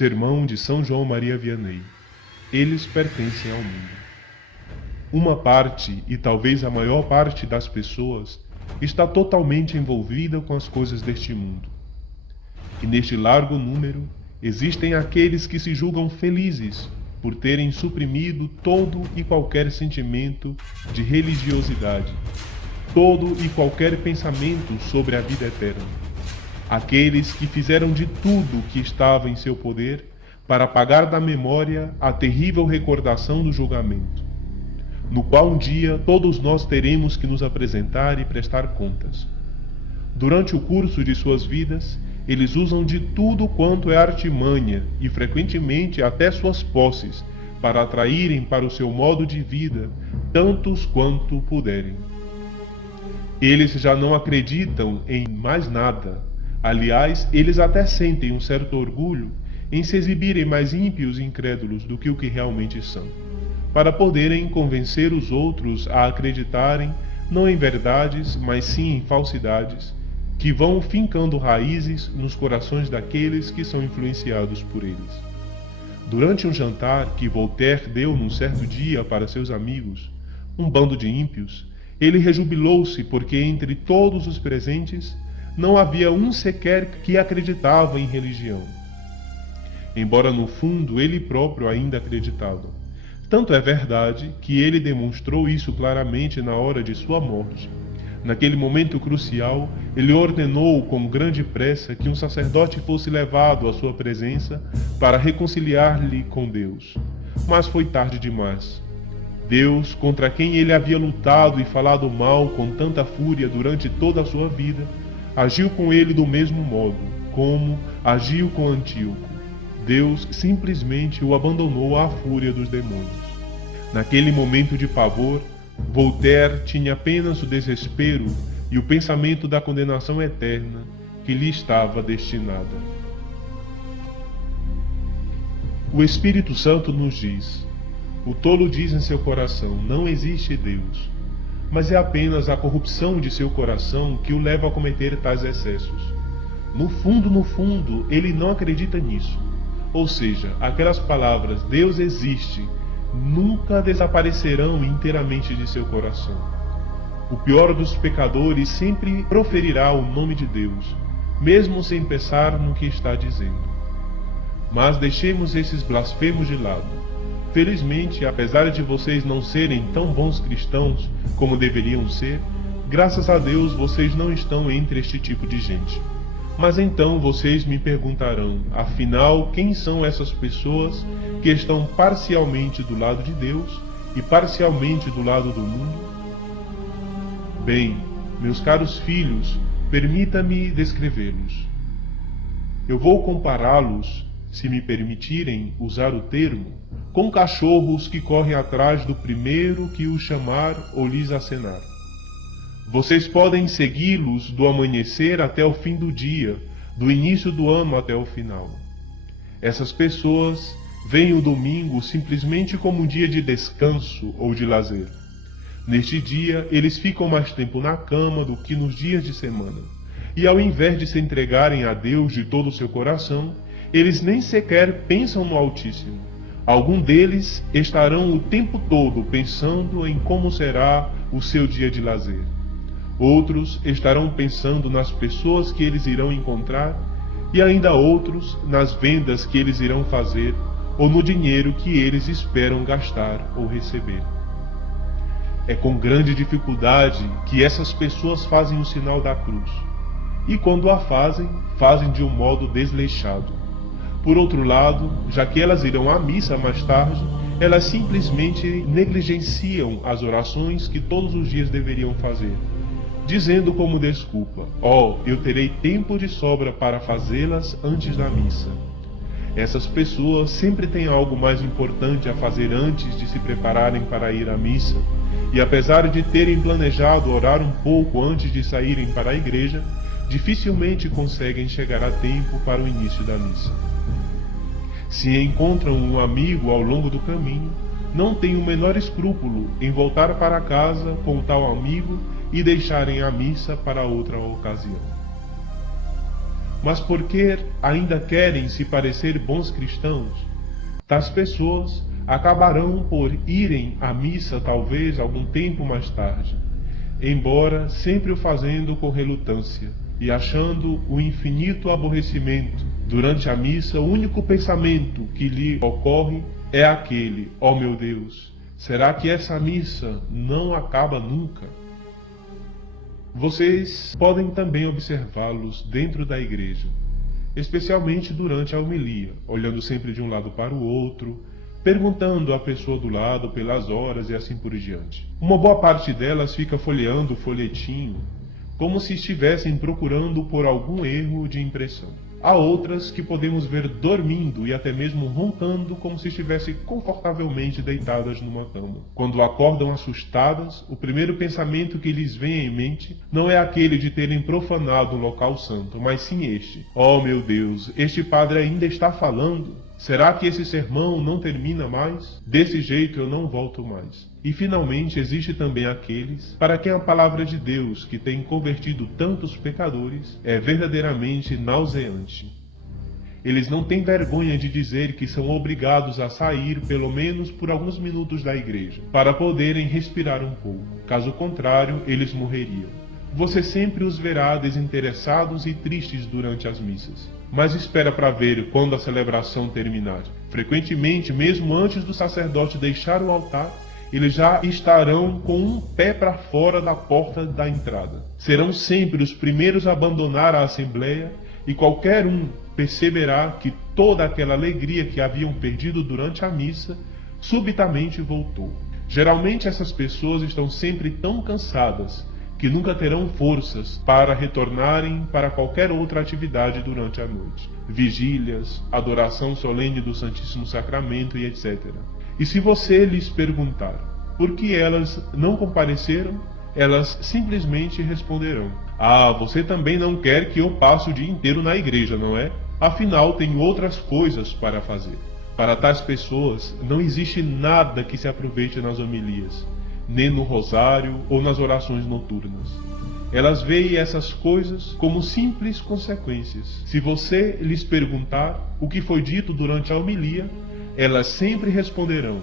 Sermão de São João Maria Vianney. Eles pertencem ao mundo. Uma parte, e talvez a maior parte das pessoas, está totalmente envolvida com as coisas deste mundo. E neste largo número, existem aqueles que se julgam felizes por terem suprimido todo e qualquer sentimento de religiosidade, todo e qualquer pensamento sobre a vida eterna. Aqueles que fizeram de tudo o que estava em seu poder para apagar da memória a terrível recordação do julgamento, no qual um dia todos nós teremos que nos apresentar e prestar contas. Durante o curso de suas vidas, eles usam de tudo quanto é artimanha e frequentemente até suas posses para atraírem para o seu modo de vida tantos quanto puderem. Eles já não acreditam em mais nada. Aliás, eles até sentem um certo orgulho em se exibirem mais ímpios e incrédulos do que o que realmente são, para poderem convencer os outros a acreditarem não em verdades, mas sim em falsidades, que vão fincando raízes nos corações daqueles que são influenciados por eles. Durante um jantar que Voltaire deu num certo dia para seus amigos, um bando de ímpios, ele rejubilou-se porque entre todos os presentes não havia um sequer que acreditava em religião, embora no fundo ele próprio ainda acreditava. Tanto é verdade que ele demonstrou isso claramente na hora de sua morte. Naquele momento crucial, ele ordenou com grande pressa que um sacerdote fosse levado à sua presença para reconciliar-lhe com Deus. Mas foi tarde demais. Deus, contra quem ele havia lutado e falado mal com tanta fúria durante toda a sua vida, agiu com ele do mesmo modo, como agiu com Antíoco. Deus simplesmente o abandonou à fúria dos demônios. Naquele momento de pavor, Voltaire tinha apenas o desespero e o pensamento da condenação eterna que lhe estava destinada. O Espírito Santo nos diz: o tolo diz em seu coração, não existe Deus. Mas é apenas a corrupção de seu coração que o leva a cometer tais excessos. No fundo, ele não acredita nisso. Ou seja, aquelas palavras, Deus existe, nunca desaparecerão inteiramente de seu coração. O pior dos pecadores sempre proferirá o nome de Deus, mesmo sem pensar no que está dizendo. Mas deixemos esses blasfemos de lado. Felizmente, apesar de vocês não serem tão bons cristãos como deveriam ser, graças a Deus vocês não estão entre este tipo de gente. Mas então vocês me perguntarão, afinal, quem são essas pessoas que estão parcialmente do lado de Deus e parcialmente do lado do mundo? Bem, meus caros filhos, permita-me descrevê-los. Eu vou compará-los, se me permitirem usar o termo, com cachorros que correm atrás do primeiro que os chamar ou lhes acenar. Vocês podem segui-los do amanhecer até o fim do dia, do início do ano até o final. Essas pessoas veem o domingo simplesmente como um dia de descanso ou de lazer. Neste dia, eles ficam mais tempo na cama do que nos dias de semana. E ao invés de se entregarem a Deus de todo o seu coração, eles nem sequer pensam no Altíssimo. Alguns deles estarão o tempo todo pensando em como será o seu dia de lazer. Outros estarão pensando nas pessoas que eles irão encontrar e ainda outros nas vendas que eles irão fazer ou no dinheiro que eles esperam gastar ou receber. É com grande dificuldade que essas pessoas fazem o sinal da cruz. E quando a fazem, fazem de um modo desleixado. Por outro lado, já que elas irão à missa mais tarde, elas simplesmente negligenciam as orações que todos os dias deveriam fazer, dizendo como desculpa, eu terei tempo de sobra para fazê-las antes da missa. Essas pessoas sempre têm algo mais importante a fazer antes de se prepararem para ir à missa, e apesar de terem planejado orar um pouco antes de saírem para a igreja, dificilmente conseguem chegar a tempo para o início da missa. Se encontram um amigo ao longo do caminho, não têm o menor escrúpulo em voltar para casa com tal amigo e deixarem a missa para outra ocasião. mas porque ainda querem se parecer bons cristãos, tais pessoas acabarão por irem à missa talvez algum tempo mais tarde, embora sempre o fazendo com relutância e achando o infinito aborrecimento. Durante a missa, o único pensamento que lhe ocorre é aquele: ó meu Deus, será que essa missa não acaba nunca? Vocês podem também observá-los dentro da igreja, especialmente durante a homilia, olhando sempre de um lado para o outro, perguntando à pessoa do lado pelas horas e assim por diante. Uma boa parte delas fica folheando o folhetinho, como se estivessem procurando por algum erro de impressão. Há outras que podemos ver dormindo e até mesmo roncando como se estivessem confortavelmente deitadas numa cama. Quando acordam assustadas, o primeiro pensamento que lhes vem em mente não é aquele de terem profanado um local santo, mas sim este: ó meu Deus, este padre ainda está falando? Será que esse sermão não termina mais? Desse jeito eu não volto mais. E finalmente existe também aqueles para quem a palavra de Deus, que tem convertido tantos pecadores, é verdadeiramente nauseante. Eles não têm vergonha de dizer que são obrigados a sair pelo menos por alguns minutos da igreja, para poderem respirar um pouco. Caso contrário, eles morreriam. Você sempre os verá desinteressados e tristes durante as missas, mas espera para ver quando a celebração terminar. Frequentemente, mesmo antes do sacerdote deixar o altar, eles já estarão com um pé para fora da porta da entrada. Serão sempre os primeiros a abandonar a assembleia, e qualquer um perceberá que toda aquela alegria que haviam perdido durante a missa subitamente voltou. Geralmente essas pessoas estão sempre tão cansadas que nunca terão forças para retornarem para qualquer outra atividade durante a noite. Vigílias, adoração solene do Santíssimo Sacramento e etc. E se você lhes perguntar por que elas não compareceram, elas simplesmente responderão: ah, você também não quer que eu passe o dia inteiro na igreja, não é? Afinal, tenho outras coisas para fazer. Para tais pessoas, não existe nada que se aproveite nas homilias, nem no rosário ou nas orações noturnas. Elas veem essas coisas como simples consequências. Se você lhes perguntar o que foi dito durante a homilia, elas sempre responderão: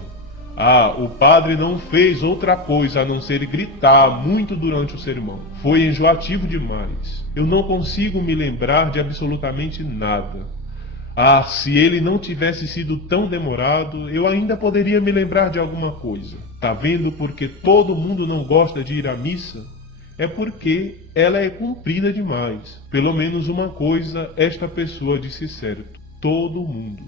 ah, o padre não fez outra coisa a não ser gritar muito durante o sermão. Foi enjoativo demais. Eu não consigo me lembrar de absolutamente nada. Ah, se ele não tivesse sido tão demorado, eu ainda poderia me lembrar de alguma coisa. Tá vendo porque todo mundo não gosta de ir à missa? É porque ela é comprida demais. Pelo menos uma coisa esta pessoa disse certo: todo mundo.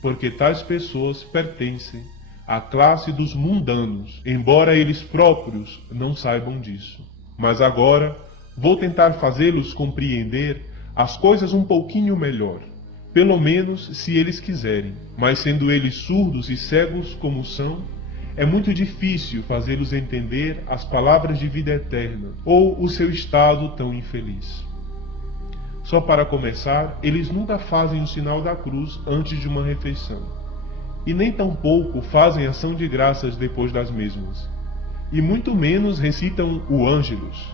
Porque tais pessoas pertencem à classe dos mundanos, embora eles próprios não saibam disso. Mas agora vou tentar fazê-los compreender as coisas um pouquinho melhor. Pelo menos se eles quiserem, mas sendo eles surdos e cegos como são, é muito difícil fazê-los entender as palavras de vida eterna ou o seu estado tão infeliz. Só para começar, eles nunca fazem o sinal da cruz antes de uma refeição, e nem tampouco fazem ação de graças depois das mesmas, e muito menos recitam o Ângelus.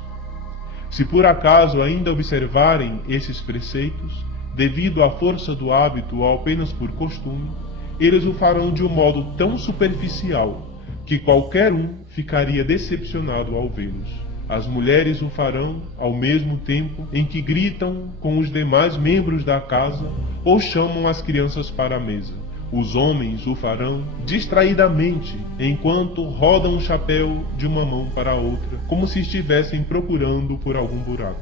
Se por acaso ainda observarem esses preceitos, devido à força do hábito ou apenas por costume, eles o farão de um modo tão superficial que qualquer um ficaria decepcionado ao vê-los. As mulheres o farão ao mesmo tempo em que gritam com os demais membros da casa ou chamam as crianças para a mesa. Os homens o farão distraidamente, enquanto rodam o chapéu de uma mão para a outra, como se estivessem procurando por algum buraco.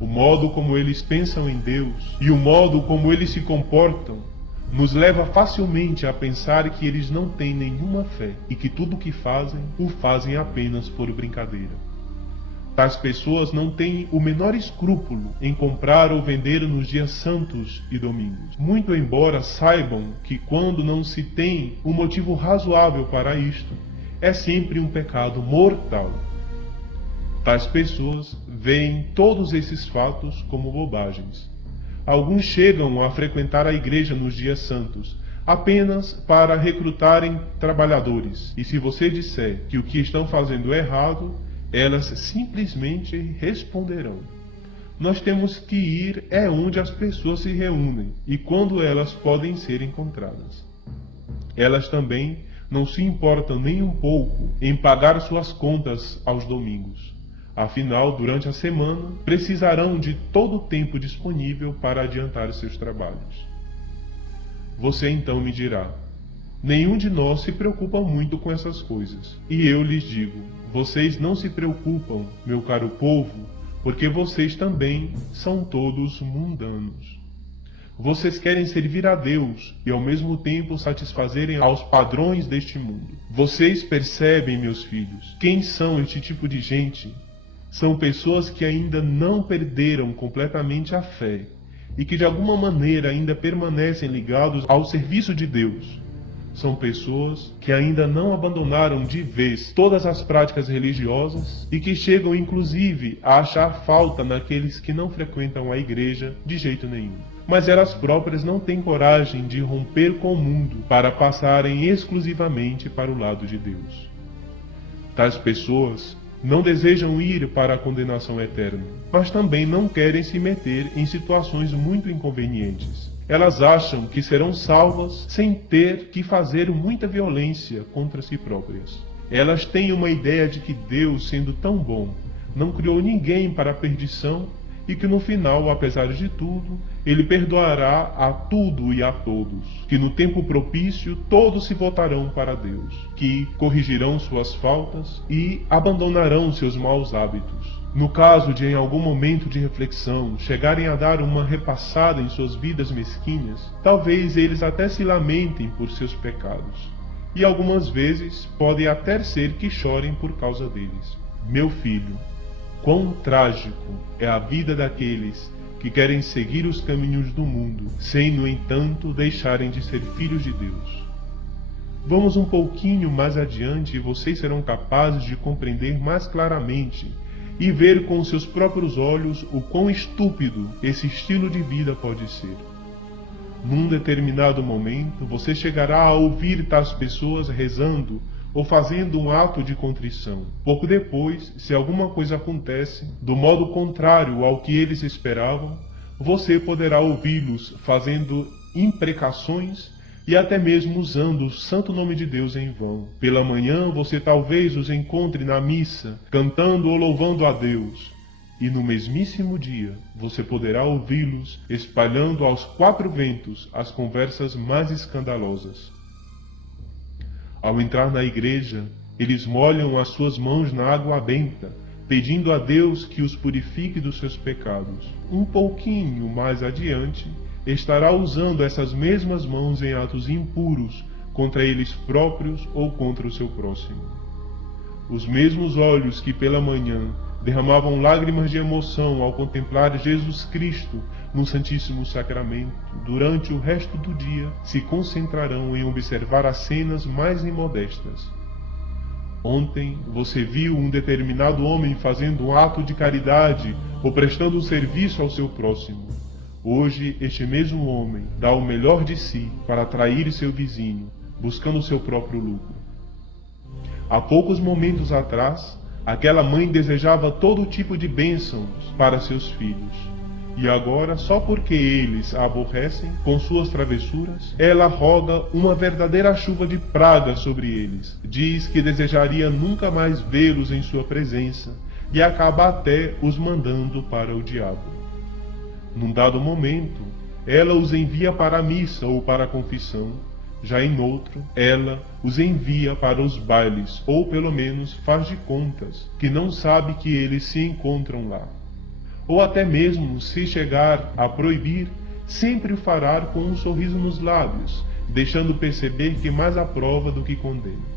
O modo como eles pensam em Deus e o modo como eles se comportam nos leva facilmente a pensar que eles não têm nenhuma fé e que tudo o que fazem, o fazem apenas por brincadeira. Tais pessoas não têm o menor escrúpulo em comprar ou vender nos dias santos e domingos, muito embora saibam que quando não se tem um motivo razoável para isto, é sempre um pecado mortal. Tais pessoas veem todos esses fatos como bobagens. Alguns chegam a frequentar a igreja nos dias santos apenas para recrutarem trabalhadores, e se você disser que o que estão fazendo é errado, elas simplesmente responderão: Nós temos que ir onde as pessoas se reúnem e quando elas podem ser encontradas. Elas também não se importam nem um pouco em pagar suas contas aos domingos. Afinal, durante a semana, precisarão de todo o tempo disponível para adiantar seus trabalhos. Você então me dirá: nenhum de nós se preocupa muito com essas coisas. E eu lhes digo: vocês não se preocupam, meu caro povo, porque vocês também são todos mundanos. Vocês querem servir a Deus e ao mesmo tempo satisfazerem aos padrões deste mundo. Vocês percebem, meus filhos, quem são este tipo de gente? São pessoas que ainda não perderam completamente a fé e que de alguma maneira ainda permanecem ligados ao serviço de Deus. São pessoas que ainda não abandonaram de vez todas as práticas religiosas e que chegam inclusive a achar falta naqueles que não frequentam a igreja de jeito nenhum. Mas elas próprias não têm coragem de romper com o mundo para passarem exclusivamente para o lado de Deus. Tais pessoas não desejam ir para a condenação eterna, mas também não querem se meter em situações muito inconvenientes. Elas acham que serão salvas sem ter que fazer muita violência contra si próprias. Elas têm uma ideia de que Deus, sendo tão bom, não criou ninguém para a perdição e que no final, apesar de tudo, Ele perdoará a tudo e a todos, que no tempo propício todos se voltarão para Deus, que corrigirão suas faltas e abandonarão seus maus hábitos. No caso de em algum momento de reflexão chegarem a dar uma repassada em suas vidas mesquinhas, talvez eles até se lamentem por seus pecados. E algumas vezes pode até ser que chorem por causa deles. Meu filho, quão trágico é a vida daqueles que querem seguir os caminhos do mundo, sem, no entanto, deixarem de ser filhos de Deus. Vamos um pouquinho mais adiante e vocês serão capazes de compreender mais claramente e ver com seus próprios olhos o quão estúpido esse estilo de vida pode ser. Num determinado momento, você chegará a ouvir tais pessoas rezando ou fazendo um ato de contrição. Pouco depois, se alguma coisa acontece do modo contrário ao que eles esperavam, você poderá ouvi-los fazendo imprecações e até mesmo usando o santo nome de Deus em vão. Pela manhã você talvez os encontre na missa, cantando ou louvando a Deus. E no mesmíssimo dia você poderá ouvi-los espalhando aos quatro ventos as conversas mais escandalosas. Ao entrar na igreja, eles molham as suas mãos na água benta, pedindo a Deus que os purifique dos seus pecados. Um pouquinho mais adiante, estará usando essas mesmas mãos em atos impuros contra eles próprios ou contra o seu próximo. Os mesmos olhos que pela manhã derramavam lágrimas de emoção ao contemplar Jesus Cristo no Santíssimo Sacramento, durante o resto do dia se concentrarão em observar as cenas mais imodestas. Ontem você viu um determinado homem fazendo um ato de caridade ou prestando um serviço ao seu próximo. Hoje, este mesmo homem dá o melhor de si para atrair seu vizinho, buscando seu próprio lucro. Há poucos momentos atrás, aquela mãe desejava todo tipo de bênçãos para seus filhos. E agora, só porque eles a aborrecem com suas travessuras, ela roga uma verdadeira chuva de praga sobre eles. Diz que desejaria nunca mais vê-los em sua presença e acaba até os mandando para o diabo. Num dado momento, ela os envia para a missa ou para a confissão. Já em outro, ela os envia para os bailes, ou pelo menos faz de contas que não sabe que eles se encontram lá. Ou até mesmo, se chegar a proibir, sempre o fará com um sorriso nos lábios, deixando perceber que mais aprova do que condena.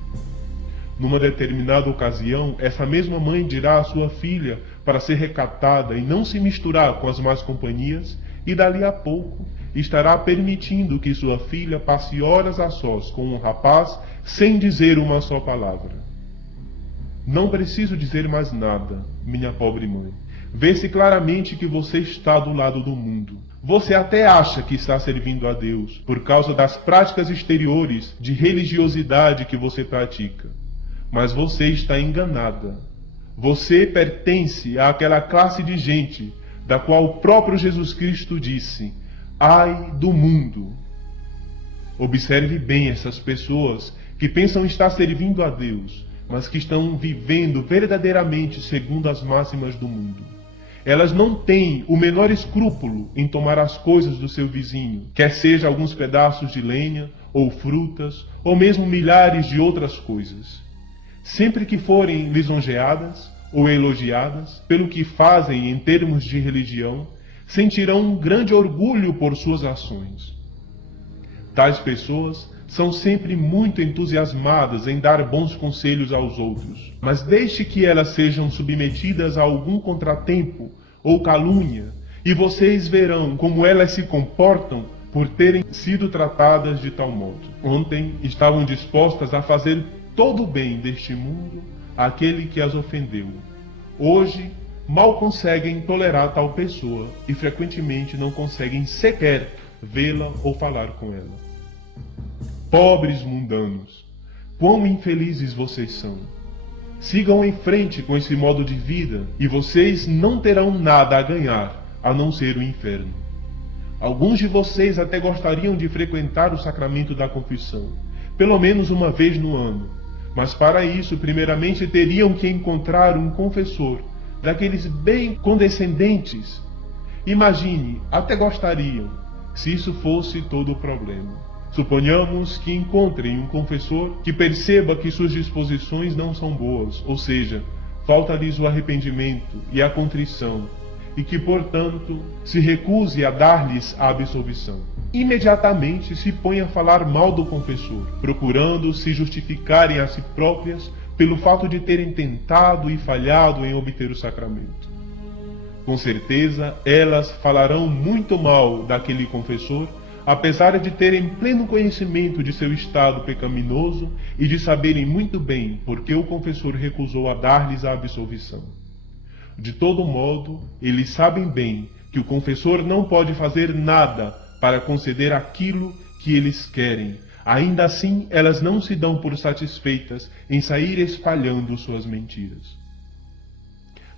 Numa determinada ocasião, essa mesma mãe dirá à sua filha para ser recatada e não se misturar com as más companhias, e dali a pouco estará permitindo que sua filha passe horas a sós com um rapaz sem dizer uma só palavra. Não preciso dizer mais nada, minha pobre mãe. Vê-se claramente que você está do lado do mundo. Você até acha que está servindo a Deus por causa das práticas exteriores de religiosidade que você pratica. Mas você está enganada. Você pertence àquela classe de gente da qual o próprio Jesus Cristo disse: ai do mundo. Observe bem essas pessoas que pensam estar servindo a Deus, mas que estão vivendo verdadeiramente segundo as máximas do mundo. Elas não têm o menor escrúpulo em tomar as coisas do seu vizinho, quer seja alguns pedaços de lenha, ou frutas, ou mesmo milhares de outras coisas. Sempre que forem lisonjeadas ou elogiadas pelo que fazem em termos de religião, sentirão um grande orgulho por suas ações. Tais pessoas são sempre muito entusiasmadas em dar bons conselhos aos outros, mas deixe que elas sejam submetidas a algum contratempo ou calúnia, e vocês verão como elas se comportam por terem sido tratadas de tal modo. Ontem estavam dispostas a fazer todo o bem deste mundo àquele que as ofendeu. Hoje mal conseguem tolerar tal pessoa e frequentemente não conseguem sequer vê-la ou falar com ela. Pobres mundanos, quão infelizes vocês são! Sigam em frente com esse modo de vida e vocês não terão nada a ganhar a não ser o inferno. Alguns de vocês até gostariam de frequentar o sacramento da confissão, pelo menos uma vez no ano, mas para isso primeiramente teriam que encontrar um confessor, daqueles bem condescendentes. Imagine, até gostariam, se isso fosse todo o problema. Suponhamos que encontrem um confessor que perceba que suas disposições não são boas, ou seja, falta-lhes o arrependimento e a contrição, e que, portanto, se recuse a dar-lhes a absolvição. Imediatamente se põe a falar mal do confessor, procurando se justificarem a si próprias pelo fato de terem tentado e falhado em obter o sacramento. Com certeza, elas falarão muito mal daquele confessor, apesar de terem pleno conhecimento de seu estado pecaminoso e de saberem muito bem por que o confessor recusou a dar-lhes a absolvição. De todo modo, eles sabem bem que o confessor não pode fazer nada para conceder aquilo que eles querem. Ainda assim, elas não se dão por satisfeitas em sair espalhando suas mentiras.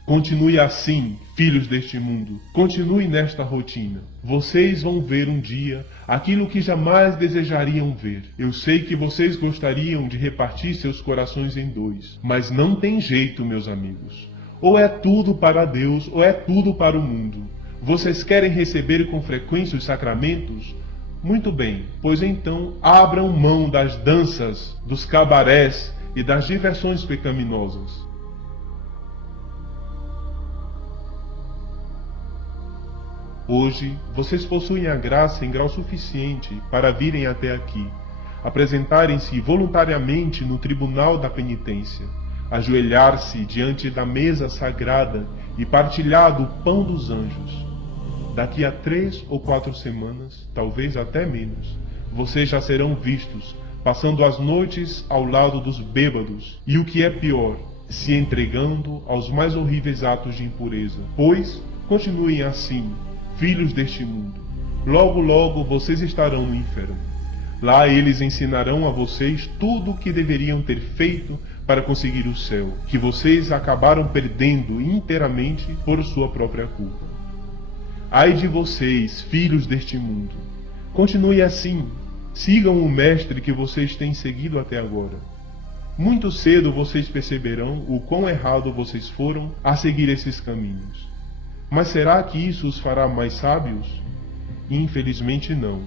Continue assim, filhos deste mundo. Continue nesta rotina. Vocês vão ver um dia aquilo que jamais desejariam ver. Eu sei que vocês gostariam de repartir seus corações em dois, mas não tem jeito, meus amigos. Ou é tudo para Deus, ou é tudo para o mundo. Vocês querem receber com frequência os sacramentos? Muito bem, pois então abram mão das danças, dos cabarés e das diversões pecaminosas. Hoje, vocês possuem a graça em grau suficiente para virem até aqui, apresentarem-se voluntariamente no tribunal da penitência, ajoelhar-se diante da mesa sagrada e partilhar do pão dos anjos. Daqui a 3 ou 4 semanas, talvez até menos, vocês já serão vistos, passando as noites ao lado dos bêbados, e o que é pior, se entregando aos mais horríveis atos de impureza. Pois, continuem assim, filhos deste mundo. Logo, logo vocês estarão no inferno. Lá eles ensinarão a vocês tudo o que deveriam ter feito para conseguir o céu, que vocês acabaram perdendo inteiramente por sua própria culpa. Ai de vocês, filhos deste mundo. Continue assim. Sigam o mestre que vocês têm seguido até agora. Muito cedo vocês perceberão o quão errado vocês foram a seguir esses caminhos. Mas será que isso os fará mais sábios? Infelizmente não.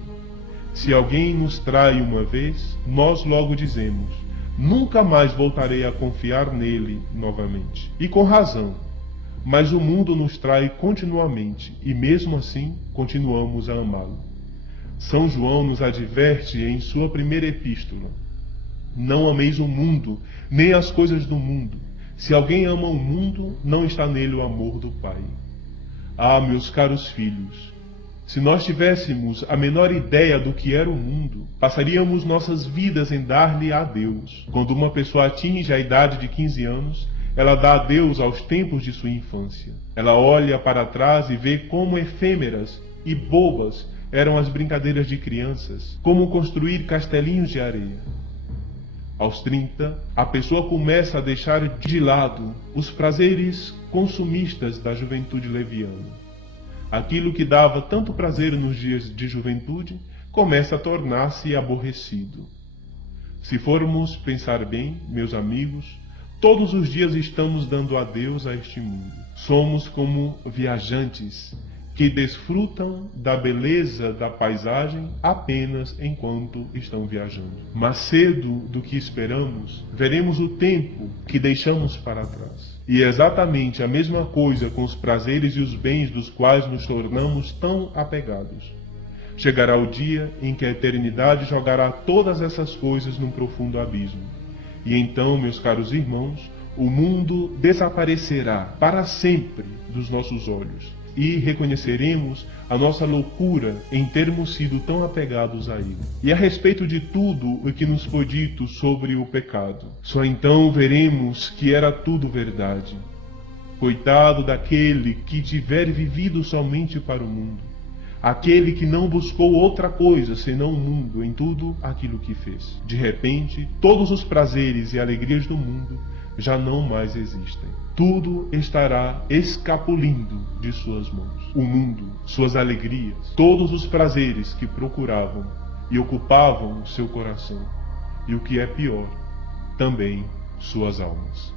Se alguém nos trai uma vez, nós logo dizemos: nunca mais voltarei a confiar nele novamente. E com razão. Mas o mundo nos trai continuamente, e mesmo assim continuamos a amá-lo. São João nos adverte em sua primeira epístola: não ameis o mundo, nem as coisas do mundo. Se alguém ama o mundo, não está nele o amor do Pai. Ah, meus caros filhos, se nós tivéssemos a menor ideia do que era o mundo, passaríamos nossas vidas em dar-lhe a Deus. Quando uma pessoa atinge a idade de 15 anos, ela dá a Deus aos tempos de sua infância. Ela olha para trás e vê como efêmeras e bobas eram as brincadeiras de crianças, como construir castelinhos de areia. Aos 30, a pessoa começa a deixar de lado os prazeres consumistas da juventude leviana. aquilo que dava tanto prazer nos dias de juventude começa a tornar-se aborrecido. Se formos pensar bem, meus amigos, todos os dias estamos dando adeus a este mundo. Somos como viajantes que desfrutam da beleza da paisagem apenas enquanto estão viajando. Mas cedo do que esperamos, veremos o tempo que deixamos para trás. E é exatamente a mesma coisa com os prazeres e os bens dos quais nos tornamos tão apegados. Chegará o dia em que a eternidade jogará todas essas coisas num profundo abismo. E então, meus caros irmãos, o mundo desaparecerá para sempre dos nossos olhos. E reconheceremos a nossa loucura em termos sido tão apegados a ele. E a respeito de tudo o que nos foi dito sobre o pecado, só então veremos que era tudo verdade. Coitado daquele que tiver vivido somente para o mundo, aquele que não buscou outra coisa senão o mundo em tudo aquilo que fez. De repente, todos os prazeres e alegrias do mundo já não mais existem. Tudo estará escapulindo de suas mãos. O mundo, suas alegrias, todos os prazeres que procuravam e ocupavam o seu coração. E o que é pior, também suas almas.